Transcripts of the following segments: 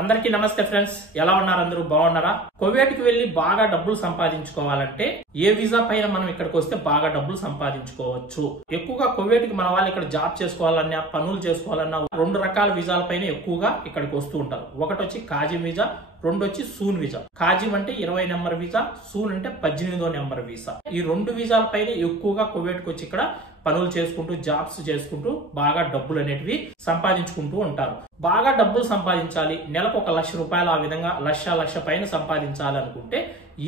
అందరికీ నమస్తే ఫ్రెండ్స్, ఎలా ఉన్నారు? అందరూ బాగున్నారా? కువైట్కి వెళ్లి బాగా డబ్బులు సంపాదించుకోవాలంటే ఏ వీసా పైన మనం ఇక్కడికి వస్తే బాగా డబ్బులు సంపాదించుకోవచ్చు? ఎక్కువగా కువైట్కి మన వాళ్ళు ఇక్కడ జాబ్ చేసుకోవాలన్నా, పనులు చేసుకోవాలన్నా రెండు రకాల వీసాల పైన ఎక్కువగా ఇక్కడికి వస్తూ ఉంటారు. ఒకటి వచ్చి కాజిం వీసా, రెండు వచ్చి సూన్ వీసా. కాజిం అంటే 20 నెంబర్ వీసా, సూన్ అంటే 18వ నెంబర్ వీసా. ఈ రెండు వీసాల పైన ఎక్కువగా కువైట్కి వచ్చి ఇక్కడ పనులు చేసుకుంటూ, జాబ్స్ చేసుకుంటూ బాగా డబ్బులు అనేటివి సంపాదించుకుంటూ ఉంటారు. బాగా డబ్బులు సంపాదించాలి, నెలకు 1 లక్ష రూపాయలు, ఆ విధంగా లక్ష పైన సంపాదించాలి అనుకుంటే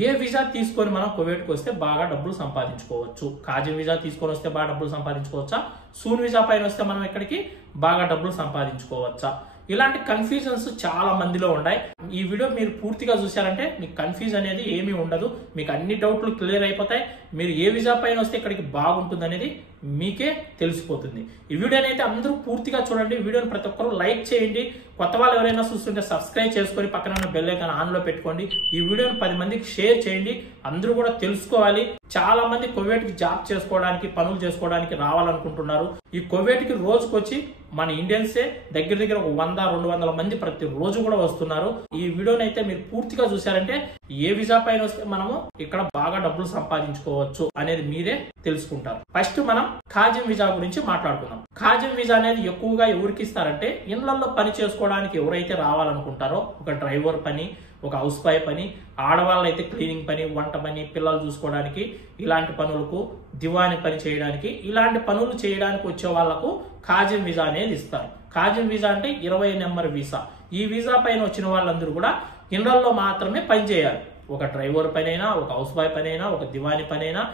ఏ వీసా తీసుకొని మనం కువైట్కి వస్తే బాగా డబ్బులు సంపాదించుకోవచ్చు? కాజిం వీసా తీసుకొని వస్తే బాగా డబ్బులు సంపాదించుకోవచ్చా? సూన్ వీసా పైన వస్తే మనం ఇక్కడికి బాగా డబ్బులు సంపాదించుకోవచ్చా? ఇలాంటి కన్ఫ్యూజన్స్ చాలా మందిలో ఉన్నాయి. ఈ వీడియో మీరు పూర్తిగా చూసారంటే మీకు కన్ఫ్యూజ్ అనేది ఏమీ ఉండదు. మీకు అన్ని డౌట్లు క్లియర్ అయిపోతాయి. మీరు ఏ వీసా పైన వస్తే ఇక్కడికి బాగుంటుంది అనేది మీకే తెలిసిపోతుంది. ఈ వీడియోని అయితే అందరూ పూర్తిగా చూడండి. వీడియోని ప్రతి ఒక్కరూ లైక్ చేయండి. కొత్త వాళ్ళు ఎవరైనా చూస్తుంటే సబ్స్క్రైబ్ చేసుకొని పక్కన ఉన్న బెల్ ఐకాన్ ఆన్ లో పెట్టుకోండి. ఈ వీడియోని 10 మందికి షేర్ చేయండి. అందరూ కూడా తెలుసుకోవాలి. చాలా మంది కువైట్కి జాబ్ చేసుకోవడానికి, పనులు చేసుకోవడానికి రావాలనుకుంటున్నారు. ఈ కువైట్కి రోజుకొచ్చి మన ఇండియన్సే దగ్గర 100-200 మంది ప్రతి రోజు కూడా వస్తున్నారు. ఈ వీడియోని అయితే మీరు పూర్తిగా చూసారంటే ఏ వీసా పైన వస్తే మనము ఇక్కడ బాగా డబ్బులు సంపాదించుకోవచ్చు అనేది మీరే తెలుసుకుంటారు. ఫస్ట్ మనం కాజిం వీసా గురించి మాట్లాడుకుందాం. కాజిం వీసా అనేది ఎక్కువగా ఎవరికి ఇస్తారంటే ఇళ్లలో పని చేసుకోవడానికి ఎవరైతే రావాలనుకుంటారో, ఒక డ్రైవర్ పని, ఒక హౌస్ వైఫ్ పని, ఆడవాళ్ళు అయితే క్లీనింగ్ పని, వంట పని, పిల్లలు చూసుకోవడానికి, ఇలాంటి పనులకు, దివాని పని చేయడానికి, ఇలాంటి పనులు చేయడానికి వచ్చే వాళ్లకు కాజిం వీసా అనేది ఇస్తారు. కాజిం వీసా అంటే 20 నెంబర్ వీసా. ఈ వీసా పైన వచ్చిన వాళ్ళందరూ కూడా ఇళ్లలో మాత్రమే పని చేయాలి. ఒక డ్రైవర్ పని అయినా, ఒక హౌస్ వైఫ్ పని అయినా, ఒక దివాని పని అయినా,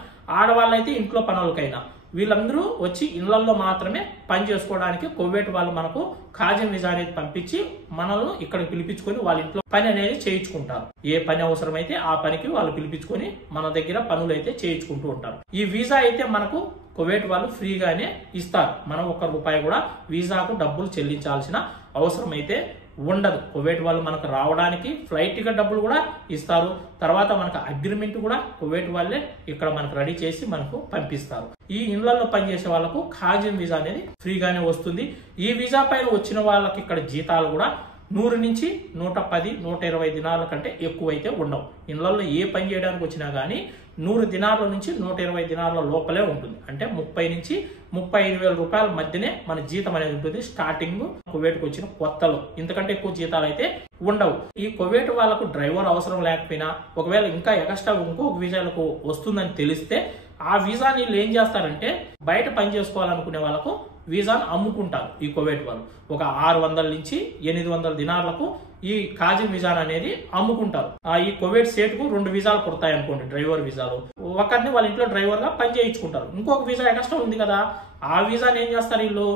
ఆడవాళ్ళైతే ఇంట్లో పనులకైనా వీళ్ళందరూ వచ్చి ఇళ్లలో మాత్రమే పని చేసుకోవడానికి కువైట్ వాళ్ళు మనకు కాజిం వీసా అనేది పంపించి మనల్ని ఇక్కడికి పిలిపించుకొని వాళ్ళ ఇంట్లో పని అనేది చేయించుకుంటారు. ఏ పని అవసరమైతే ఆ పనికి వాళ్ళు పిలిపించుకొని మన దగ్గర పనులు అయితే చేయించుకుంటూ ఉంటారు. ఈ వీసా అయితే మనకు కువైట్ వాళ్ళు ఫ్రీగానే ఇస్తారు. మనం 1 రూపాయి కూడా వీసాకు డబ్బులు చెల్లించాల్సిన అవసరం అయితే ఉండదు. కువైట్ వాళ్ళు మనకు రావడానికి ఫ్లైట్ టికెట్ డబ్బులు కూడా ఇస్తారు. తర్వాత మనకు అగ్రిమెంట్ కూడా కువైట్ వాళ్ళే ఇక్కడ మనకు రెడీ చేసి మనకు పంపిస్తారు. ఈ ఇళ్లలో పనిచేసే వాళ్ళకు కాజిం వీసా అనేది ఫ్రీగానే వస్తుంది. ఈ వీసా పైన వచ్చిన వాళ్ళకి ఇక్కడ జీతాలు కూడా 100 నుంచి 110, 120 దినాల కంటే ఎక్కువైతే ఉండవు. ఇళ్లలో ఏ పని చేయడానికి వచ్చినా కానీ 100 దినార్ల నుంచి 120 దినార్ల లోపలే ఉంటుంది. అంటే 30 నుంచి 35 వేల రూపాయల మధ్యనే మన జీతం అనేది ఉంటుంది. స్టార్టింగ్ కువైట్కి వచ్చిన కొత్తలో ఇంతకంటే ఎక్కువ జీతాలు అయితే ఉండవు. ఈ కువైట్ వాళ్ళకు డ్రైవర్ అవసరం లేకపోయినా, ఒకవేళ ఇంకా ఎక్స్ట్రా ఇంకొక వీసాలకు వస్తుందని తెలిస్తే ఆ వీసాని వీళ్ళు ఏం చేస్తారంటే బయట పని చేసుకోవాలనుకునే వాళ్ళకు వీసాను అమ్ముకుంటారు. ఈ కువైట్ వాళ్ళు ఒక 600 నుంచి 800 దినార్లకు ఈ కాజిం వీసా అనేది అమ్ముకుంటారు. ఈ కువైట్ స్టేట్ కు 2 వీసాలు పుడతాయి అనుకోండి, డ్రైవర్ వీసాలు. ఒకరిని వాళ్ళ ఇంట్లో డ్రైవర్ గా పని చేయించుకుంటారు. ఇంకొక వీసా ఎక్స్ట్రా ఉంది కదా, ఆ వీసాని ఏం చేస్తారు వీళ్ళు?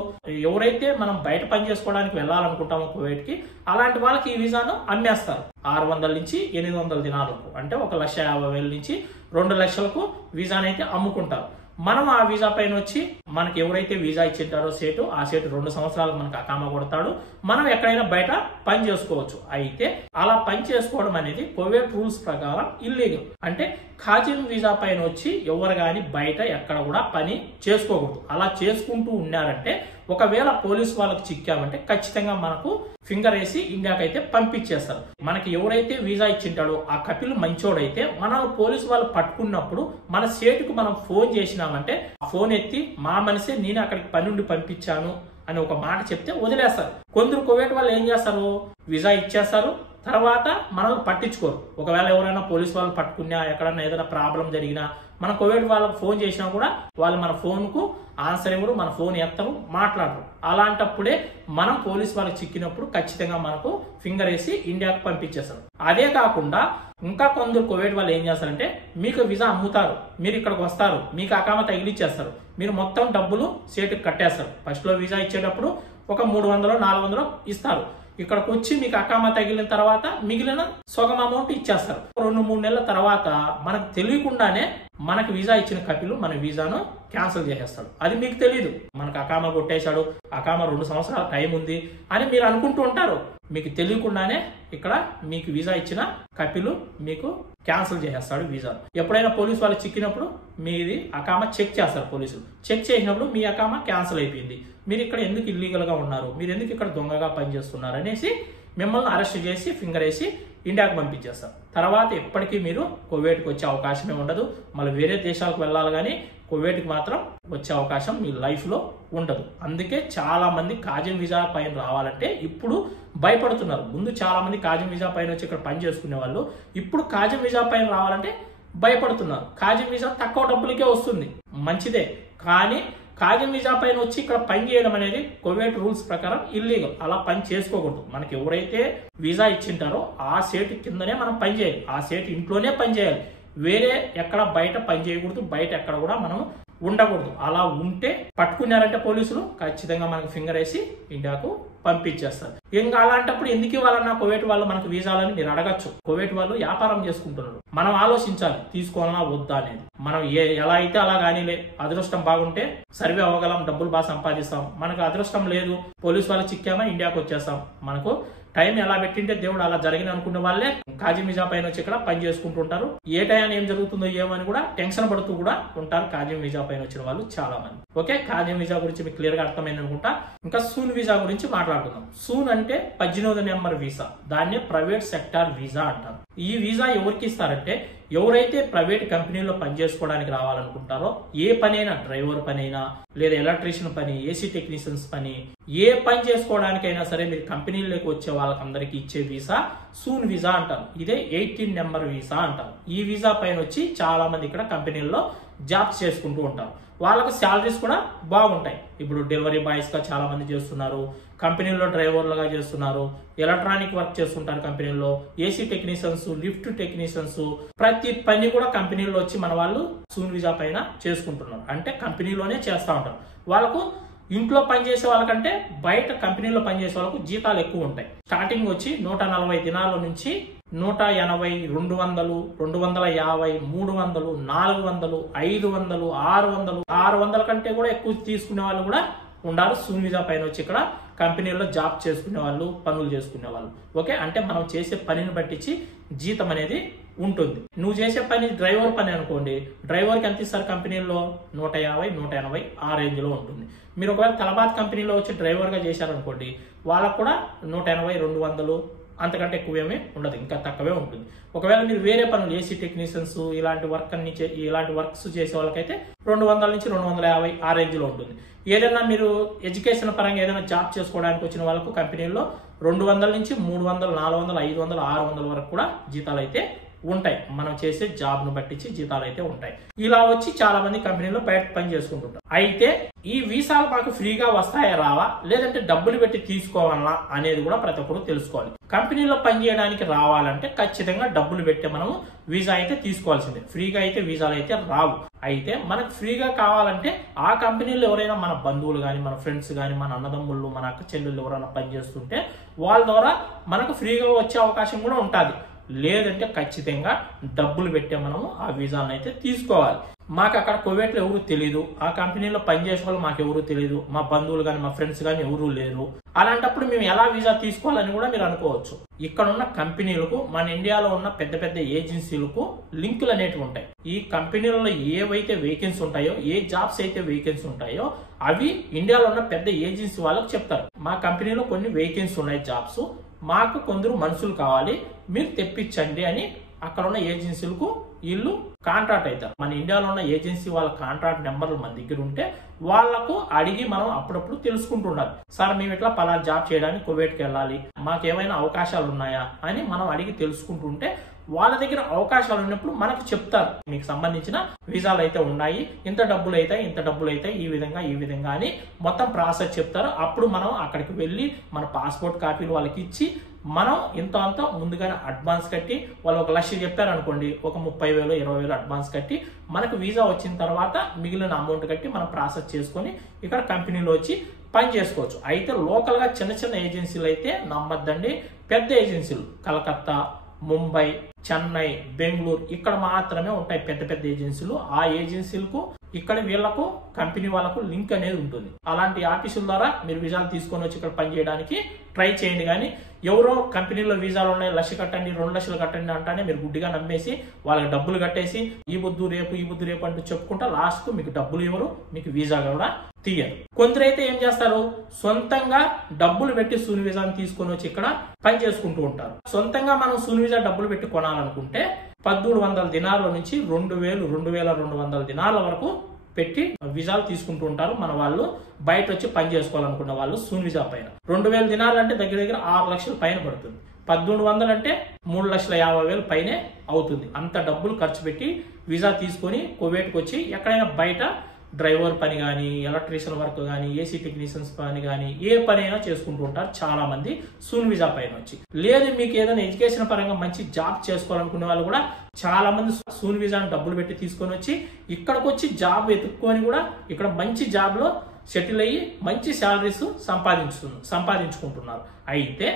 ఎవరైతే మనం బయట పని చేసుకోవడానికి వెళ్ళాలనుకుంటామో కువైట్ కి, అలాంటి వాళ్ళకి ఈ వీసాను అమ్మేస్తారు. 600 నుంచి 800 దినాలకు, అంటే 1,50,000 నుంచి 2 లక్షలకు వీసాని అయితే అమ్ముకుంటారు. మనం ఆ వీసా పైన వచ్చి మనకి ఎవరైతే వీసా ఇచ్చింటారో సేటు, ఆ సేటు 2 సంవత్సరాలకు మనకు అకామా కొడతాడు. మనం ఎక్కడైనా బయట పని చేసుకోవచ్చు. అయితే అలా పని చేసుకోవడం అనేది కువైట్ రూల్స్ ప్రకారం ఇల్లీగల్. అంటే కాజిం వీసా పైన వచ్చి ఎవరు కానీ బయట ఎక్కడ కూడా పని చేసుకోకూడదు. అలా చేసుకుంటూ ఉన్నారంటే ఒకవేళ పోలీసు వాళ్ళకి చిక్కామంటే ఖచ్చితంగా మనకు ఫింగర్ వేసి ఇండియాకి అయితే పంపించేస్తారు. మనకి ఎవరైతే వీసా ఇచ్చింటాడో ఆ కపిల్ మంచోడైతే మనం పోలీసు వాళ్ళు పట్టుకున్నప్పుడు మన స్టేట్కు మనం ఫోన్ చేసినామంటే ఫోన్ ఎత్తి మా మనిషే నేను అక్కడికి పని నుండి పంపించాను అని ఒక మాట చెప్తే వదిలేస్తారు. కొందరు కువైట్ వాళ్ళు ఏం చేస్తారు, వీసా ఇచ్చేస్తారు, తర్వాత మనం పట్టించుకోరు. ఒకవేళ ఎవరైనా పోలీసు వాళ్ళు పట్టుకున్నా, ఎక్కడన్నా ఏదైనా ప్రాబ్లం జరిగినా మన కువైట్ వాళ్ళకు ఫోన్ చేసినా కూడా వాళ్ళు మన ఫోన్ కు ఆన్సర్ ఇవ్వరు, మన ఫోన్ ఎత్తరు, మాట్లాడరు. అలాంటప్పుడే మనం పోలీసు వాళ్ళకి చిక్కినప్పుడు ఖచ్చితంగా మనకు ఫింగర్ వేసి ఇండియాకు పంపించేస్తారు. అదే కాకుండా ఇంకా కొందరు కువైట్ వాళ్ళు ఏం చేస్తారంటే మీకు వీసా అమ్ముతారు, మీరు ఇక్కడికి వస్తారు, మీకు అకామా తగిలిచ్చేస్తారు, మీరు మొత్తం డబ్బులు సేటుకు కట్టేస్తారు. ఫస్ట్ లో వీసా ఇచ్చేటప్పుడు ఒక 300-400 ఇస్తారు. ఇక్కడికి వచ్చి మీకు అకామా తగిలిన తర్వాత మిగిలిన సగం అమౌంట్ ఇచ్చేస్తారు. 2-3 నెలల తర్వాత మనకు తెలియకుండానే మనకు వీసా ఇచ్చిన కపిలు మన వీసాను క్యాన్సిల్ చేసేస్తాడు. అది మీకు తెలియదు. మనకు అకామా కొట్టేశాడు, అకామా 2 సంవత్సరాల టైం ఉంది అని మీరు అనుకుంటూ ఉంటారు. మీకు తెలియకుండానే ఇక్కడ మీకు వీసా ఇచ్చిన కపిలు మీకు క్యాన్సిల్ చేసేస్తాడు వీసా. ఎప్పుడైనా పోలీసు వాళ్ళు చిక్కినప్పుడు మీది అకామా చెక్ చేస్తారు. పోలీసులు చెక్ చేసినప్పుడు మీ అకామా క్యాన్సిల్ అయిపోయింది, మీరు ఇక్కడ ఎందుకు ఇల్లీగల్ గా ఉన్నారు, మీరు ఎందుకు ఇక్కడ దొంగగా పనిచేస్తున్నారు అనేసి మిమ్మల్ని అరెస్ట్ చేసి ఫింగర్ వేసి ఇండియాకు పంపించేస్తారు. తర్వాత ఎప్పటికీ మీరు కువైట్కి వచ్చే అవకాశమే ఉండదు. మళ్ళీ వేరే దేశాలకు వెళ్ళాలి కానీ కువైట్కి మాత్రం వచ్చే అవకాశం మీ లైఫ్లో ఉండదు. అందుకే చాలా మంది కాజిం వీసా పైన రావాలంటే ఇప్పుడు భయపడుతున్నారు. ముందు చాలా మంది కాజిం వీసా పైన వచ్చి ఇక్కడ పని చేసుకునే వాళ్ళు ఇప్పుడు కాజిం వీసా పైన రావాలంటే భయపడుతున్నారు. కాజిం వీసా తక్కువ డబ్బులకే వస్తుంది, మంచిదే. కానీ కాజిం వీసా పైన వచ్చి ఇక్కడ పని చేయడం అనేది కువైట్ రూల్స్ ప్రకారం ఇల్లీగల్. అలా పని చేసుకోకూడదు. మనకి ఎవరైతే వీసా ఇచ్చింటారో ఆ సేట్ కిందనే మనం పని చేయాలి. ఆ సేట్ ఇంట్లోనే పని చేయాలి. వేరే ఎక్కడ బయట పని చేయకూడదు. బయట ఎక్కడ కూడా మనం ఉండకూడదు. అలా ఉంటే పట్టుకున్నారంటే పోలీసులు ఖచ్చితంగా మనకు ఫింగర్ వేసి ఇండియాకు పంపించేస్తారు. ఇంకా అలాంటప్పుడు ఎందుకు ఇవ్వాలన్నా కువైట్ వాళ్ళు మనకు వీసాలని మీరు అడగచ్చు. కువైట్ వాళ్ళు వ్యాపారం చేసుకుంటున్నారు. మనం ఆలోచించాలి తీసుకోవాలన్నా వద్దా అనేది. మనం ఎలా అయితే అలా కానీలే. అదృష్టం బాగుంటే సర్వే అవ్వగలం, డబ్బులు బాగా సంపాదిస్తాం. మనకు అదృష్టం లేదు, పోలీసు వాళ్ళు చిక్కామా ఇండియాకు వచ్చేస్తాం. మనకు టైం ఎలా పెట్టింటే దేవుడు అలా జరిగింది అనుకున్న వాళ్ళే కాజిం వీసా పైన వచ్చి ఇక్కడ పని చేసుకుంటూ ఉంటారు. ఏ టైం ఏం జరుగుతుందో ఏమని కూడా టెన్షన్ పడుతూ కూడా ఉంటారు కాజిం వీసా పైన వచ్చిన వాళ్ళు చాలా మంది. ఓకే, కాజిం వీసా గురించి మీకు క్లియర్ గా అర్థమైంది అనుకుంటా. ఇంకా సూన్ వీసా గురించి మాట్లాడుకుందాం. సూన్ అంటే 18వ నెంబర్ వీసా. దాన్నే ప్రైవేట్ సెక్టార్ వీసా అంటారు. ఈ వీసా ఎవరికి ఇస్తారంటే ఎవరైతే ప్రైవేట్ కంపెనీలో పనిచేసుకోవడానికి రావాలనుకుంటారో, ఏ పనైనా డ్రైవర్ పనైనా లేదా ఎలక్ట్రీషియన్ పని, ఏసీ టెక్నీషియన్స్ పని, ఏ పని చేసుకోవడానికైనా సరే మీరు కంపెనీలోకి వచ్చే వాళ్ళకందరికి ఇచ్చే వీసా సూన్ వీసా అంటారు. ఇదే 18 నెంబర్ వీసా అంటారు. ఈ వీసా పైన వచ్చి చాలా మంది ఇక్కడ కంపెనీల్లో జాబ్స్ చేసుకుంటూ ఉంటారు. వాళ్ళకు శాలరీస్ కూడా బాగుంటాయి. ఇప్పుడు డెలివరీ బాయ్స్ గా చాలా మంది చేస్తున్నారు, కంపెనీలో డ్రైవర్లుగా చేస్తున్నారు, ఎలక్ట్రానిక్ వర్క్ చేస్తుంటారు కంపెనీల్లో, ఏసీ టెక్నీషియన్స్, లిఫ్ట్ టెక్నీషియన్స్, ప్రతి పని కూడా కంపెనీలో వచ్చి మన వాళ్ళు సూన్ వీసా పైన చేసుకుంటున్నారు. అంటే కంపెనీలోనే చేస్తూ ఉంటారు. వాళ్ళకు ఇంట్లో పనిచేసే వాళ్ళకంటే బయట కంపెనీలో పనిచేసే వాళ్ళకు జీతాలు ఎక్కువ ఉంటాయి. స్టార్టింగ్ వచ్చి 140 దినాల నుంచి 180, 200, 250, 300, 400, 500, 600 కంటే కూడా ఎక్కువ తీసుకునే వాళ్ళు కూడా ఉండాలి. సూన్ వీసా పైన వచ్చి ఇక్కడ కంపెనీల్లో జాబ్ చేసుకునే వాళ్ళు, పనులు చేసుకునే వాళ్ళు. ఓకే, అంటే మనం చేసే పనిని బట్టించి జీతం అనేది ఉంటుంది. నువ్వు చేసే పని డ్రైవర్ పని అనుకోండి, డ్రైవర్కి ఎంత ఇస్తారు కంపెనీల్లో 150, 180 ఆ రేంజ్ లో ఉంటుంది. మీరు ఒకవేళ తలబాత్ కంపెనీలో వచ్చి డ్రైవర్ గా చేశారనుకోండి, వాళ్ళకు కూడా 180, 200 అంతకంటే ఎక్కువేమీ ఉండదు, ఇంకా తక్కువే ఉంటుంది. ఒకవేళ మీరు వేరే పనులు ఏసీ టెక్నీషియన్స్ ఇలాంటి వర్క్స్ చేసే వాళ్ళకైతే 200 నుంచి 250 ఆ రేంజ్ లో ఉంటుంది. ఏదైనా మీరు ఎడ్యుకేషన్ పరంగా ఏదైనా జాబ్ చేసుకోవడానికి వచ్చిన వాళ్ళకు కంపెనీల్లో 200 నుంచి 300, 400, 500, 600 వరకు కూడా జీతాలు అయితే ఉంటాయి. మనం చేసే జాబ్ ను బట్టించి జీతాలు అయితే ఉంటాయి. ఇలా వచ్చి చాలా మంది కంపెనీలో బయట పని చేసుకుంటుంటారు. అయితే ఈ వీసాలు మాకు ఫ్రీగా వస్తాయా రావా, లేదంటే డబ్బులు పెట్టి తీసుకోవాలా అనేది కూడా ప్రతి ఒక్కరు తెలుసుకోవాలి. కంపెనీలో పని చేయడానికి రావాలంటే ఖచ్చితంగా డబ్బులు పెట్టి మనము వీసా అయితే తీసుకోవాల్సిందే. ఫ్రీగా అయితే వీసాలు అయితే రావు. అయితే మనకు ఫ్రీగా కావాలంటే ఆ కంపెనీలో ఎవరైనా మన బంధువులు కానీ, మన ఫ్రెండ్స్ కానీ, మన అన్నదమ్ముళ్ళు, మన అక్క చెల్లెళ్ళు ఎవరైనా పని చేస్తుంటే వాళ్ళ ద్వారా మనకు ఫ్రీగా వచ్చే అవకాశం కూడా ఉంటుంది. లేదంటే ఖచ్చితంగా డబ్బులు పెట్టే మనము ఆ వీసాలను అయితే తీసుకోవాలి. మాకు అక్కడ కువైట్ లో ఎవరు తెలియదు, ఆ కంపెనీలో పనిచేసే వాళ్ళు మాకు ఎవరు తెలియదు, మా బంధువులు కానీ మా ఫ్రెండ్స్ కానీ ఎవరు లేరు. అలాంటప్పుడు మేము ఎలా వీసా తీసుకోవాలని కూడా మీరు అనుకోవచ్చు. ఇక్కడ ఉన్న కంపెనీలకు, మన ఇండియాలో ఉన్న పెద్ద పెద్ద ఏజెన్సీలకు లింకులు అనేవి ఉంటాయి. ఈ కంపెనీలలో ఏవైతే వేకెన్సీ ఉంటాయో, ఏ జాబ్స్ అయితే వేకెన్సీ ఉంటాయో అవి ఇండియాలో ఉన్న పెద్ద ఏజెన్సీ వాళ్ళకు చెప్తారు. మా కంపెనీలో కొన్ని వేకెన్సీ ఉన్నాయి జాబ్స్, మాకు కొందరు మనుషులు కావాలి, మీరు తెప్పించండి అని అక్కడ ఉన్న ఏజెన్సీలకు వీళ్ళు కాంట్రాక్ట్ అవుతారు. మన ఇండియాలో ఉన్న ఏజెన్సీ వాళ్ళ కాంట్రాక్ట్ నెంబర్లు మన దగ్గర ఉంటే వాళ్లకు అడిగి మనం అప్పుడప్పుడు తెలుసుకుంటూ ఉండాలి. సార్ మేము ఇట్లా పలానా జాబ్ చేయడానికి కువైట్కి వెళ్ళాలి, మాకేమైనా అవకాశాలు ఉన్నాయా అని మనం అడిగి తెలుసుకుంటుంటే వాళ్ళ దగ్గర అవకాశాలు ఉన్నప్పుడు మనకు చెప్తారు, మీకు సంబంధించిన వీసాలు అయితే ఉన్నాయి, ఇంత డబ్బులు అవుతాయి, ఈ విధంగా అని మొత్తం ప్రాసెస్ చెప్తారు. అప్పుడు మనం అక్కడికి వెళ్ళి మన పాస్పోర్ట్ కాపీలు వాళ్ళకి ఇచ్చి మనం ఇంత అంతా ముందుగానే అడ్వాన్స్ కట్టి, వాళ్ళు 1 లక్ష చెప్పారు అనుకోండి, ఒక 30,000, 20,000 అడ్వాన్స్ కట్టి మనకు వీసా వచ్చిన తర్వాత మిగిలిన అమౌంట్ కట్టి మనం ప్రాసెస్ చేసుకొని ఇక్కడ కంపెనీలో వచ్చి పని చేసుకోవచ్చు. అయితే లోకల్ గా చిన్న చిన్న ఏజెన్సీలు అయితే నమ్మద్దండి. పెద్ద ఏజెన్సీలు కలకత్తా, ముంబై, చెన్నై, బెంగళూరు ఇక్కడ మాత్రమే ఉంటాయి పెద్ద పెద్ద ఏజెన్సీలు. ఆ ఏజెన్సీలకు ఇక్కడ వీళ్లకు కంపెనీ వాళ్ళకు లింక్ అనేది ఉంటుంది. అలాంటి ఆఫీసుల ద్వారా మీరు వీసాలు తీసుకొని వచ్చి ఇక్కడ పని చేయడానికి ట్రై చేయండి. కానీ ఎవరో కంపెనీలో వీసాలు ఉన్నాయి, 1 లక్ష కట్టండి 2 లక్షలు కట్టండి అంటానే మీరు గుడ్డిగా నమ్మేసి వాళ్ళకి డబ్బులు కట్టేసి ఈ బుద్ధు రేపు అంటూ చెప్పుకుంటా లాస్ట్ కు మీకు డబ్బులు ఇవ్వరు, మీకు వీసా కూడా తీయరు. కొందరైతే ఏం చేస్తారు, సొంతంగా డబ్బులు పెట్టి సూన్ వీసాను తీసుకొని వచ్చి ఇక్కడ పని చేసుకుంటూ ఉంటారు. సొంతంగా మనం సూన్ వీసా డబ్బులు పెట్టి కొనాలనుకుంటే 1300 దినార్ల నుంచి 2200 దినార్ల వరకు పెట్టి వీసాలు తీసుకుంటూ ఉంటారు మన వాళ్ళు. బయట వచ్చి పని చేసుకోవాలనుకున్న వాళ్ళు సూన్ వీసా పైన 2000 దినాలు అంటే దగ్గర 6 లక్షల పైన పడుతుంది. 1300 అంటే 3,50,000 పైనే అవుతుంది. అంత డబ్బులు ఖర్చు పెట్టి వీసా తీసుకొని కువైట్కి వచ్చి ఎక్కడైనా బయట డ్రైవర్ పని కానీ, ఎలక్ట్రీషియన్ వర్క్ కానీ, ఏసీ టెక్నీషియన్స్ పని కానీ ఏ పని అయినా చేసుకుంటూ ఉంటారు చాలా మంది సూన్ వీసా పైన వచ్చి. లేదు మీకు ఏదైనా ఎడ్యుకేషన్ పరంగా మంచి జాబ్ చేసుకోవాలనుకునే వాళ్ళు కూడా చాలా మంది సూన్ వీసాను డబ్బులు పెట్టి తీసుకొని వచ్చి ఇక్కడికి వచ్చి జాబ్ వెతుక్కొని కూడా ఇక్కడ మంచి జాబ్ లో సెటిల్ అయ్యి మంచి శాలరీస్ సంపాదించుకుంటున్నారు. అయితే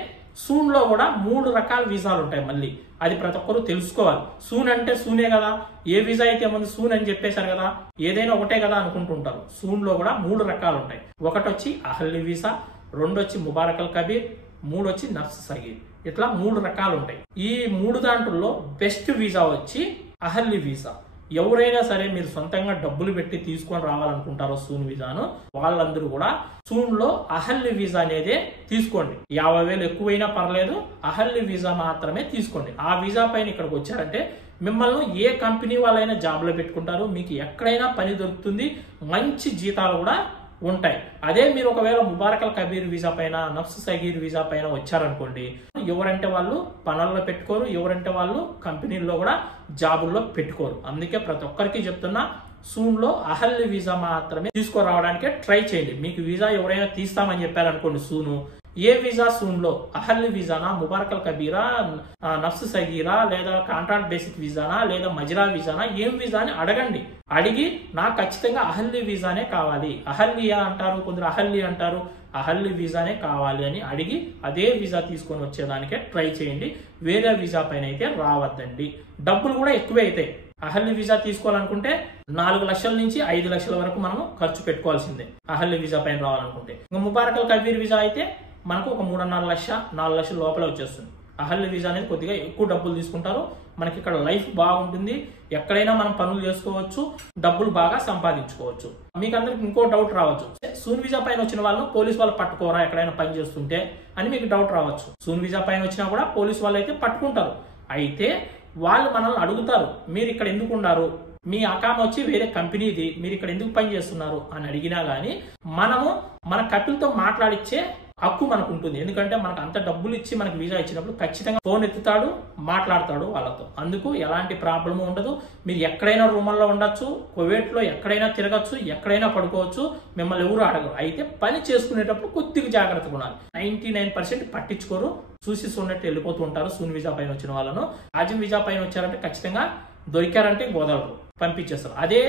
సూన్ లో కూడా 3 రకాల వీసాలు ఉంటాయి. మళ్ళీ అది ప్రతి ఒక్కరు తెలుసుకోవాలి. సూన్ అంటే సూనే కదా, ఏ వీసా అయితే ముందు సూన్ అని చెప్పేశారు కదా, ఏదైనా ఒకటే కదా అనుకుంటుంటారు. సూన్ లో కూడా 3 రకాలు ఉంటాయి. ఒకటి వచ్చి అహల్లీ వీసా, 2 వచ్చి ముబారక్ అల్ కబీర్, 3 వచ్చి నఫ్స్ సగీర్. ఇట్లా 3 రకాలు ఉంటాయి. ఈ 3 దాంట్లో బెస్ట్ వీసా వచ్చి అహల్లీ వీసా. ఎవరైనా సరే మీరు సొంతంగా డబ్బులు పెట్టి తీసుకొని రావాలనుకుంటారో సూన్ వీసాను, వాళ్ళందరూ కూడా సూన్ లో అహల్లీ వీసా అనేదే తీసుకోండి. 50,000 ఎక్కువైనా పర్లేదు, అహల్లీ వీసా మాత్రమే తీసుకోండి. ఆ వీసా పైన ఇక్కడికి వచ్చారంటే మిమ్మల్ని ఏ కంపెనీ వాళ్ళైనా జాబ్ లో పెట్టుకుంటారు, మీకు ఎక్కడైనా పని దొరుకుతుంది, మంచి జీతాలు కూడా ఉంటాయి. అదే మీరు ఒకవేళ ముబారక్ అల్ కబీర్ వీసా పైన, నఫ్స్ సగీర్ వీసా పైన వచ్చారనుకోండి, ఎవరంటే వాళ్ళు పనుల్లో పెట్టుకోరు, ఎవరంటే వాళ్ళు కంపెనీల్లో కూడా జాబుల్లో పెట్టుకోరు. అందుకే ప్రతి ఒక్కరికి చెప్తున్నా, సూన్ లో అహల్లీ వీసా మాత్రమే తీసుకురావడానికే ట్రై చేయండి. మీకు వీసా ఎవరైనా తీస్తామని చెప్పారనుకోండి సూను, ఏ వీసా సూన్ లో అహల్లీ వీసానా, ముబారక్ అల్ కబీరా, నఫ్స్ సగీరా, లేదా కాంట్రాక్ట్ బేసిక్ వీసానా, లేదా మజిరా వీసానా, ఏం వీసా అని అడగండి. అడిగి నాకు ఖచ్చితంగా అహల్లీ వీసానే కావాలి, అహల్లియా అంటారు కొందరు, అహల్లీ అంటారు, అహల్లీ వీసానే కావాలి అని అడిగి అదే వీసా తీసుకొని వచ్చేదానికే ట్రై చేయండి. వేరే వీసా పైన అయితే రావద్దండి. డబ్బులు కూడా ఎక్కువే అవుతాయి. అహల్లీ వీసా తీసుకోవాలనుకుంటే 4 లక్షల నుంచి 5 లక్షల వరకు మనం ఖర్చు పెట్టుకోవాల్సిందే అహల్లీ వీసా పైన రావాలనుకుంటే. ఇంకా ముబారక్ అల్ కబీర్ వీసా అయితే మనకు ఒక 3.5 లక్ష 4 లక్షల లోపల వచ్చేస్తుంది. అహల్లీ వీసా అనేది కొద్దిగా ఎక్కువ డబ్బులు తీసుకుంటారు. మనకి ఇక్కడ లైఫ్ బాగుంటుంది, ఎక్కడైనా మనం పనులు చేసుకోవచ్చు, డబ్బులు బాగా సంపాదించుకోవచ్చు. మీకు అందరికి ఇంకో డౌట్ రావచ్చు, సూన్ వీసా పైన వచ్చిన వాళ్ళు పోలీస్ వాళ్ళు పట్టుకోరా ఎక్కడైనా పని చేస్తుంటే అని మీకు డౌట్ రావచ్చు. సూన్ వీసా పైన వచ్చినా కూడా పోలీస్ వాళ్ళు అయితే పట్టుకుంటారు. అయితే వాళ్ళు మనల్ని అడుగుతారు, మీరు ఇక్కడ ఎందుకు ఉన్నారు, మీ అకామ వచ్చి వేరే కంపెనీది, మీరు ఇక్కడ ఎందుకు పని చేస్తున్నారు అని అడిగినా గానీ మనము మన కపిల్తో మాట్లాడిచ్చే హక్కు మనకు ఉంటుంది. ఎందుకంటే మనకు అంత డబ్బులు ఇచ్చి మనకు వీసా ఇచ్చినప్పుడు ఖచ్చితంగా ఫోన్ ఎత్తుతాడు, మాట్లాడతాడు వాళ్ళతో. అందుకు ఎలాంటి ప్రాబ్లము ఉండదు. మీరు ఎక్కడైనా రూముల్లో ఉండొచ్చు, కువైట్ లో ఎక్కడైనా తిరగచ్చు, ఎక్కడైనా పడుకోవచ్చు, మిమ్మల్ని ఎవరు అడగరు. అయితే పని చేసుకునేటప్పుడు కొద్దిగా జాగ్రత్తగా ఉండాలి. 99% పట్టించుకోరు, చూసి చూడట్టు వెళ్ళిపోతూ ఉంటారు. సూన్ వీసా పైన వచ్చిన వాళ్ళను ఆజిమ్ వీసా పైన వచ్చారంటే ఖచ్చితంగా దొరికారంటే వదలరు, పంపించేస్తారు. అదే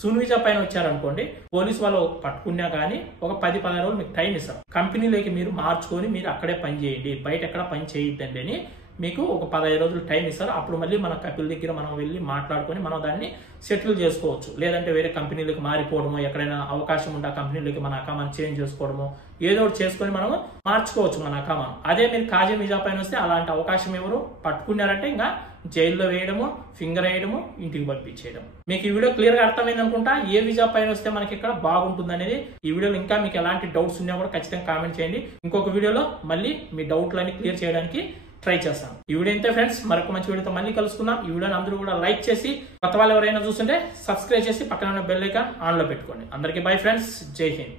సూన్ వీసా పైన వచ్చారనుకోండి, పోలీస్ వాళ్ళు పట్టుకున్నా కానీ ఒక 10-15 రోజులు మీకు టైం ఇస్తారు. కంపెనీలోకి మీరు మార్చుకొని మీరు అక్కడే పని చేయండి, బయట ఎక్కడ పని చేయొద్దండి అని మీకు ఒక 15 రోజులు టైం ఇస్తారు. అప్పుడు మళ్ళీ మన కపిల్ దగ్గర మనం వెళ్ళి మాట్లాడుకొని మనం దాన్ని సెటిల్ చేసుకోవచ్చు. లేదంటే వేరే కంపెనీలకు మారిపోవడము, ఎక్కడైనా అవకాశం ఉంటే ఆ కంపెనీలకి మన అకామాన్ని చేంజ్ చేసుకోవడము, ఏదో ఒకటి చేసుకొని మనం మార్చుకోవచ్చు మన అకామాను. అదే మీరు కాజీ వీసా పైన వస్తే అలాంటి అవకాశం ఎవరు పట్టుకున్నారంటే ఇంకా జైల్లో వేయడము, ఫింగర్ వేయడము, ఇంటికి పంపించేయడం. మీకు ఈ వీడియో క్లియర్ గా అర్థమైంది అనుకుంటా. ఏ వీసా పైన వస్తే మనకి ఇక్కడ బాగుంటుంది అనేది. ఈ వీడియోలో ఇంకా మీకు ఎలాంటి డౌట్స్ ఉన్నా కూడా ఖచ్చితంగా కామెంట్ చేయండి. ఇంకొక వీడియోలో మళ్ళీ మీ డౌట్లన్నీ క్లియర్ చేయడానికి ట్రై చేస్తాను. ఈ వీడియో ఇంతే ఫ్రెండ్స్, మరొక మంచి వీడియోతో మళ్ళీ కలుసుకుందాం. ఈ వీడియోని అందరూ కూడా లైక్ చేసి, కొత్త వాళ్ళు ఎవరైనా చూస్తుంటే సబ్స్క్రైబ్ చేసి పక్కన ఉన్న బెల్ ఐకాన్ ఆన్ లో పెట్టుకోండి. అందరికీ బై ఫ్రెండ్స్, జై హింద్.